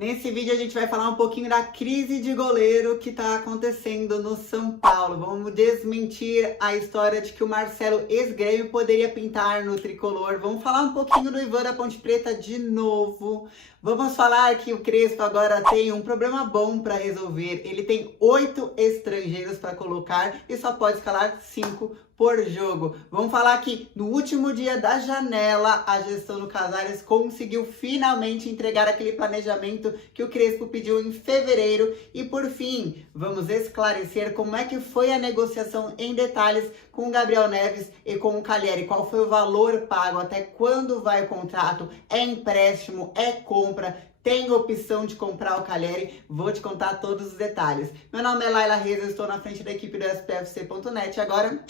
Nesse vídeo a gente vai falar um pouquinho da crise de goleiro que está acontecendo no São Paulo. Vamos desmentir a história de que o Marcelo ex-Grêmio poderia pintar no tricolor. Vamos falar um pouquinho do Ivan da Ponte Preta de novo. Vamos falar que o Crespo agora tem um problema bom para resolver. Ele tem 8 estrangeiros para colocar e só pode escalar 5 por jogo. Vamos falar que no último dia da janela, a gestão do Casares conseguiu finalmente entregar aquele planejamento que o Crespo pediu em fevereiro. E por fim, vamos esclarecer como é que foi a negociação em detalhes com o Gabriel Neves e com o Calleri. Qual foi o valor pago, até quando vai o contrato, é empréstimo, é compra, tem opção de comprar o Calleri, vou te contar todos os detalhes. Meu nome é Laila Reis, eu estou na frente da equipe do SPFC.net e agora,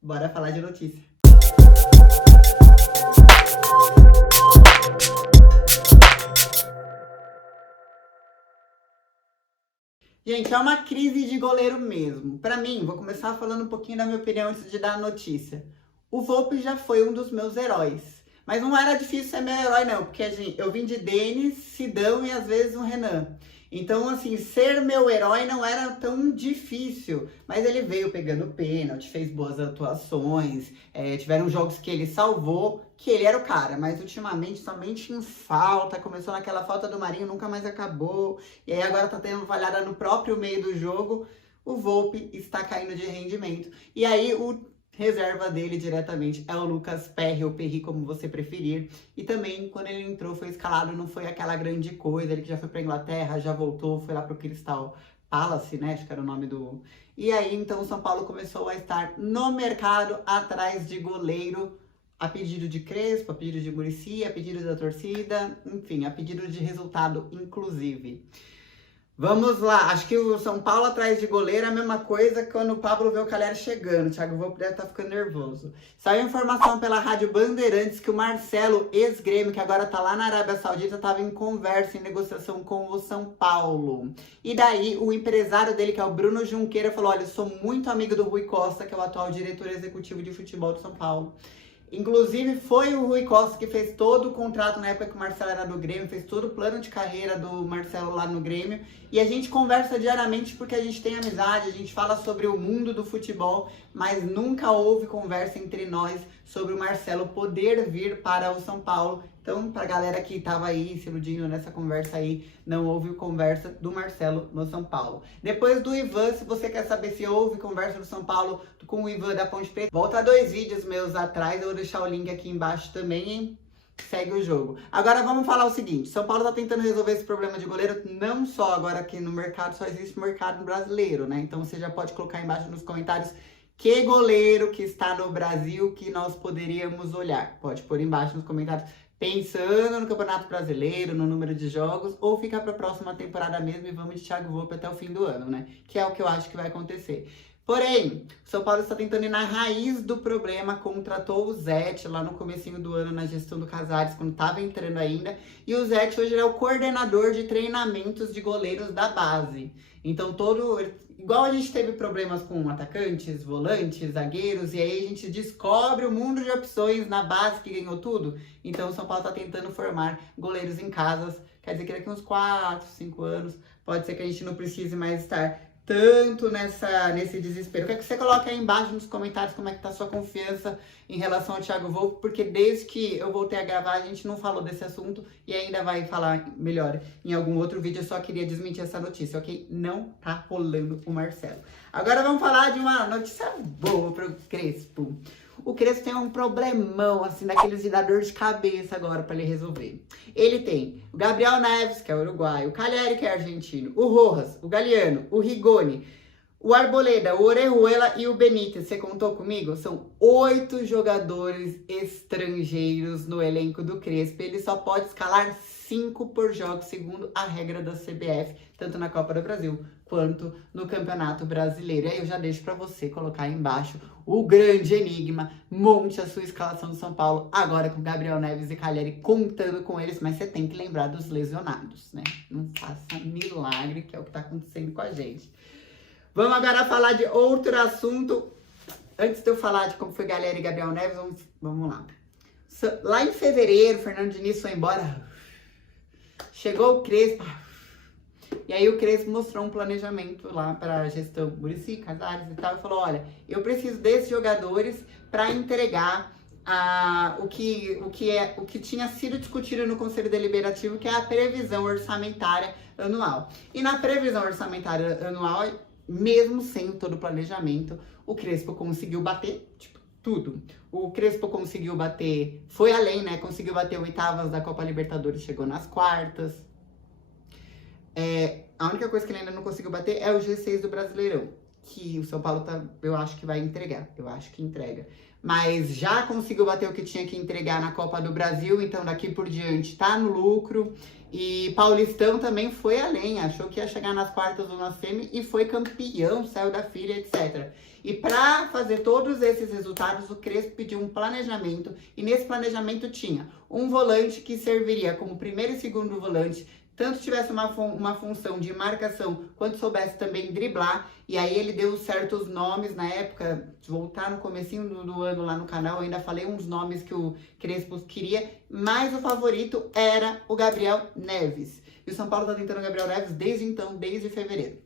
bora falar de notícia. Gente, é uma crise de goleiro mesmo. Pra mim, vou começar falando um pouquinho da minha opinião antes de dar a notícia. O Volpi já foi um dos meus heróis. Mas não era difícil ser meu herói, não. Porque, gente, eu vim de Denis, Sidão e às vezes um Renan. Então, assim, ser meu herói não era tão difícil. Mas ele veio pegando pênalti, fez boas atuações. Tiveram jogos que ele salvou, que ele era o cara. Mas ultimamente, somente em falta. Começou naquela falta do Marinho, nunca mais acabou. E aí agora tá tendo falhada no próprio meio do jogo. O Volpi está caindo de rendimento. E aí o reserva dele diretamente é o Lucas Perry, ou Perry, como você preferir. E também, quando ele entrou, foi escalado, não foi aquela grande coisa. Ele que já foi pra Inglaterra, já voltou, foi lá pro Crystal Palace, né? Acho que era o nome do... E aí, então, o São Paulo começou a estar no mercado atrás de goleiro, a pedido de Crespo, a pedido de Muricy, a pedido da torcida, enfim, a pedido de resultado, inclusive. Vamos lá, acho que o São Paulo atrás de goleiro é a mesma coisa quando o Pablo vê o Calleri chegando. O Thiago Volpi deve estar ficando nervoso. Saiu informação pela Rádio Bandeirantes que o Marcelo, ex-Grêmio, que agora tá lá na Arábia Saudita, estava em conversa, em negociação com o São Paulo. E daí, o empresário dele, que é o Bruno Junqueira, falou: olha, eu sou muito amigo do Rui Costa, que é o atual diretor executivo de futebol do São Paulo. Inclusive, foi o Rui Costa que fez todo o contrato na época que o Marcelo era do Grêmio, fez todo o plano de carreira do Marcelo lá no Grêmio. E a gente conversa diariamente porque a gente tem amizade, a gente fala sobre o mundo do futebol, mas nunca houve conversa entre nós sobre o Marcelo poder vir para o São Paulo. Então, pra galera que tava aí se iludindo nessa conversa aí, não houve conversa do Marcelo no São Paulo. Depois do Ivan, se você quer saber se houve conversa do São Paulo com o Ivan da Ponte Preta, volta a 2 vídeos meus atrás, eu vou deixar o link aqui embaixo também, hein? Segue o jogo. Agora vamos falar o seguinte, São Paulo tá tentando resolver esse problema de goleiro, não só agora aqui no mercado, só existe mercado brasileiro, né? Então você já pode colocar embaixo nos comentários que goleiro que está no Brasil que nós poderíamos olhar. Pode pôr embaixo nos comentários, pensando no Campeonato Brasileiro, no número de jogos, ou ficar para a próxima temporada mesmo e vamos de Thiago Volpi até o fim do ano, né? Que é o que eu acho que vai acontecer. Porém, o São Paulo está tentando ir na raiz do problema, contratou o Zete lá no comecinho do ano na gestão do Casares, quando estava entrando ainda, e o Zete hoje é o coordenador de treinamentos de goleiros da base. Então, igual a gente teve problemas com atacantes, volantes, zagueiros, e aí a gente descobre o mundo de opções na base que ganhou tudo. Então o São Paulo está tentando formar goleiros em casas, quer dizer que daqui uns 4, 5 anos, pode ser que a gente não precise mais estar tanto nesse desespero. Quer que você coloque aí embaixo nos comentários como é que tá a sua confiança em relação ao Thiago Volpi, porque desde que eu voltei a gravar, a gente não falou desse assunto e ainda vai falar melhor em algum outro vídeo. Eu só queria desmentir essa notícia, ok? Não tá rolando o Marcelo. Agora vamos falar de uma notícia boa pro Crespo. O Crespo tem um problemão, assim, daqueles de dar dor de cabeça agora pra ele resolver. Ele tem o Gabriel Neves, que é uruguaio, o Calleri, que é argentino, o Rojas, o Galliano, o Rigoni, o Arboleda, o Orejuela e o Benítez. Você contou comigo? São 8 jogadores estrangeiros no elenco do Crespo. Ele só pode escalar 5 por jogo, segundo a regra da CBF, tanto na Copa do Brasil quanto no Campeonato Brasileiro. E aí eu já deixo para você colocar aí embaixo o grande enigma. Monte a sua escalação do São Paulo agora com Gabriel Neves e Calleri contando com eles, mas você tem que lembrar dos lesionados, né? Não faça milagre, que é o que tá acontecendo com a gente. Vamos agora falar de outro assunto. Antes de eu falar de como foi Calleri e Gabriel Neves, vamos lá. Lá em fevereiro, Fernando Diniz foi embora. Chegou o Crespo. E aí o Crespo mostrou um planejamento lá para a gestão Muricy, Casares e tal, e falou, olha, eu preciso desses jogadores para entregar o que tinha sido discutido no Conselho Deliberativo, que é a previsão orçamentária anual. E na previsão orçamentária anual, mesmo sem todo o planejamento, o Crespo conseguiu bater, tipo, tudo. O Crespo conseguiu bater, foi além, né? Conseguiu bater oitavas da Copa Libertadores, chegou nas quartas. A única coisa que ele ainda não conseguiu bater é o G6 do Brasileirão, que o São Paulo eu acho que vai entregar, eu acho que entrega. Mas já conseguiu bater o que tinha que entregar na Copa do Brasil, então daqui por diante tá no lucro. E Paulistão também foi além, achou que ia chegar nas quartas ou na semi e foi campeão, saiu da fila, etc. E para fazer todos esses resultados, o Crespo pediu um planejamento, e nesse planejamento tinha um volante que serviria como primeiro e segundo volante, tanto tivesse uma função de marcação, quanto soubesse também driblar. E aí ele deu certos nomes na época, voltar no comecinho do ano lá no canal, eu ainda falei uns nomes que o Crespo queria, mas o favorito era o Gabriel Neves. E o São Paulo tá tentando o Gabriel Neves desde então, desde fevereiro.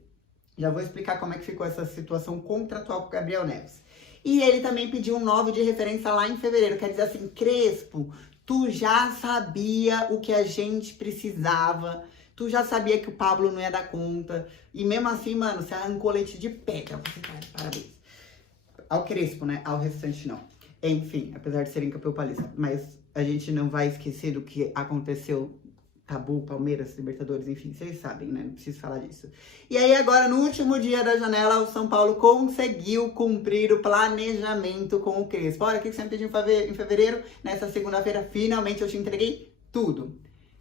Já vou explicar como é que ficou essa situação contratual com o Gabriel Neves. E ele também pediu um 9 de referência lá em fevereiro, quer dizer assim, Crespo, tu já sabia o que a gente precisava. Tu já sabia que o Pablo não ia dar conta. E mesmo assim, mano, você arrancou leite de pedra. Você tá de parabéns. Ao Crespo, né? Ao restante, não. Enfim, apesar de serem campeão paulista. Mas a gente não vai esquecer do que aconteceu. Tabu, Palmeiras, Libertadores, enfim, vocês sabem, né? Não preciso falar disso. E aí agora, no último dia da janela, o São Paulo conseguiu cumprir o planejamento com o Crespo. Olha, o que você me pediu em fevereiro? Nessa segunda-feira, finalmente eu te entreguei tudo.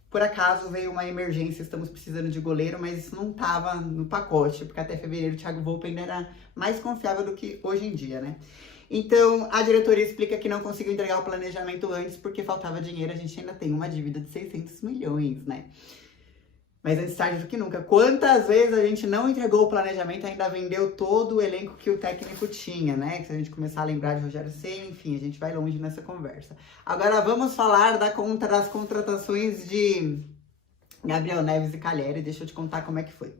Por acaso veio uma emergência, estamos precisando de goleiro, mas isso não tava no pacote, porque até fevereiro o Thiago Volpi ainda era mais confiável do que hoje em dia, né? Então, a diretoria explica que não conseguiu entregar o planejamento antes porque faltava dinheiro. A gente ainda tem uma dívida de 600 milhões, né? Mas antes tarde do que nunca. Quantas vezes a gente não entregou o planejamento e ainda vendeu todo o elenco que o técnico tinha, né? Que se a gente começar a lembrar de Rogério Ceni, enfim, a gente vai longe nessa conversa. Agora vamos falar das contratações de Gabriel Neves e Calleri. Deixa eu te contar como é que foi.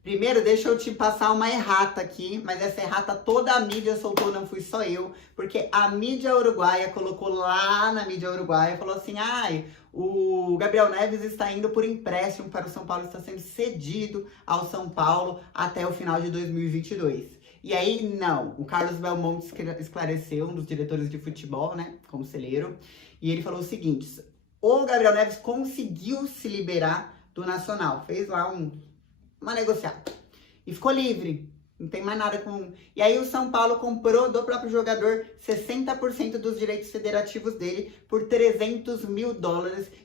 Primeiro, deixa eu te passar uma errata aqui, mas essa errata toda a mídia soltou, não fui só eu, porque a mídia uruguaia colocou lá na mídia uruguaia, falou assim, ai, o Gabriel Neves está indo por empréstimo para o São Paulo, está sendo cedido ao São Paulo até o final de 2022. E aí, não, o Carlos Belmonte esclareceu, um dos diretores de futebol, né, conselheiro, e ele falou o seguinte, o Gabriel Neves conseguiu se liberar do Nacional, fez lá uma negociada. E ficou livre. Não tem mais nada com... E aí o São Paulo comprou do próprio jogador 60% dos direitos federativos dele por $300 mil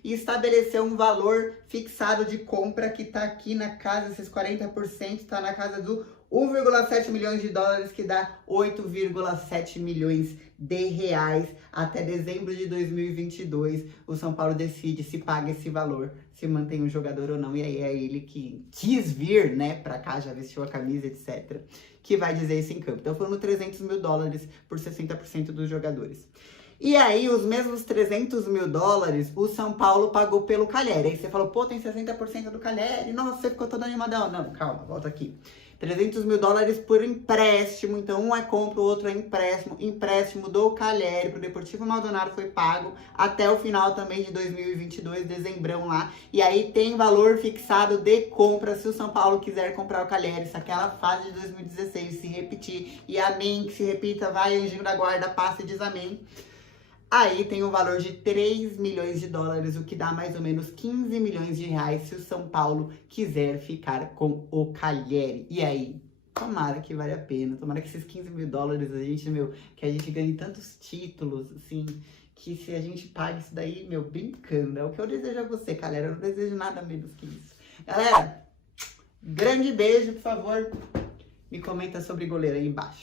e estabeleceu um valor fixado de compra que tá aqui na casa, esses 40%, tá na casa do 1,7 milhões de dólares, que dá 8,7 milhões de reais. Até dezembro de 2022, o São Paulo decide se paga esse valor, se mantém o jogador ou não. E aí é ele que quis vir, né, pra cá, já vestiu a camisa, etc., que vai dizer isso em campo. Então foram $300 mil por 60% dos jogadores. E aí, os mesmos $300 mil, o São Paulo pagou pelo Calleri. Aí você falou, pô, tem 60% do Calleri. Nossa, você ficou todo animadão. Não, calma, volta aqui. $300 mil por empréstimo. Então, um é compra, o outro é empréstimo. Empréstimo do Calleri pro Deportivo Maldonado foi pago até o final também de 2022, dezembrão lá. E aí tem valor fixado de compra se o São Paulo quiser comprar o Calleri. Se aquela fase de 2016 se repetir, e amém, que se repita, vai, anjinho da guarda, passa e diz amém. Aí tem o valor de $3 milhões, o que dá mais ou menos 15 milhões de reais se o São Paulo quiser ficar com o Calleri. E aí, tomara que vale a pena, tomara que esses $15 mil a gente, que a gente ganhe tantos títulos, assim, que se a gente pague isso daí, brincando. É o que eu desejo a você, galera, eu não desejo nada menos que isso. Galera, grande beijo, por favor, me comenta sobre goleiro aí embaixo.